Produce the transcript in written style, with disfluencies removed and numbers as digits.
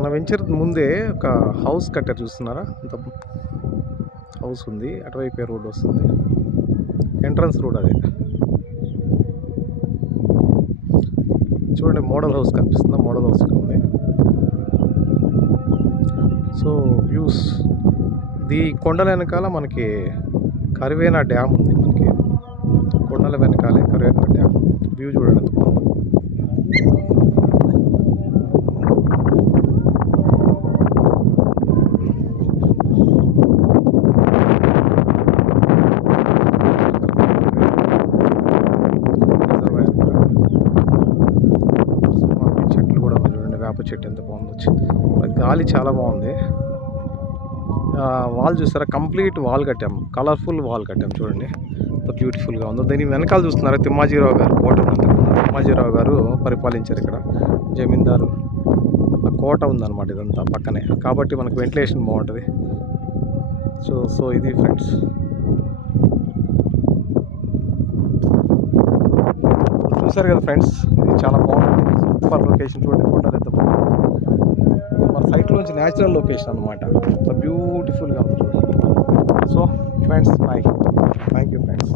మన వెంచర్ ముందే ఒక హౌస్ కట్టారు, చూస్తున్నారా? అంత హౌస్ ఉంది, అటువైపు రోడ్ వస్తుంది, ఎంట్రన్స్ రోడ్ అది. చూడండి, మోడల్ హౌస్ కనిపిస్తుందా? మోడల్ హౌస్ ఉంది. సో వ్యూస్, ఈ కొండల వెనకాల మనకి కరివేనా డ్యామ్ ఉంది. మనకి కొండల వెనకాలే కరివేనా డ్యామ్. వ్యూ చూడండి ఎంత బాగుంది. చెట్లు కూడా చూడండి, వేప చెట్టు ఎంత బాగుంది. గాలి చాలా బాగుంది. వాల్ చూస్తారా? కంప్లీట్ వాల్ కట్టాం, కలర్ఫుల్ వాల్ కట్టాం. చూడండి ఎంత బ్యూటిఫుల్గా ఉందో. దీని వెనకాల చూస్తున్నారా? తిమ్మాజీరావు గారు కోట ఉంది. తిమ్మాజీరావు గారు పరిపాలించారు ఇక్కడ, జమీందారు. ఆ కోట ఉందన్నమాట ఇదంతా పక్కనే, కాబట్టి మనకు వెంటిలేషన్ బాగుంటుంది. సో ఇది ఫ్రెండ్స్. చూసారు కదా ఫ్రెండ్స్, ఇది చాలా బాగుంటుంది. Super location. చూడండి కొండలు ఎంత బాగుంటుంది. మన సైట్లోంచి న్యాచురల్ లొకేషన్ అనమాట. అంత బ్యూటిఫుల్గా ఉంటుంది. So friends, bye. Thank you friends.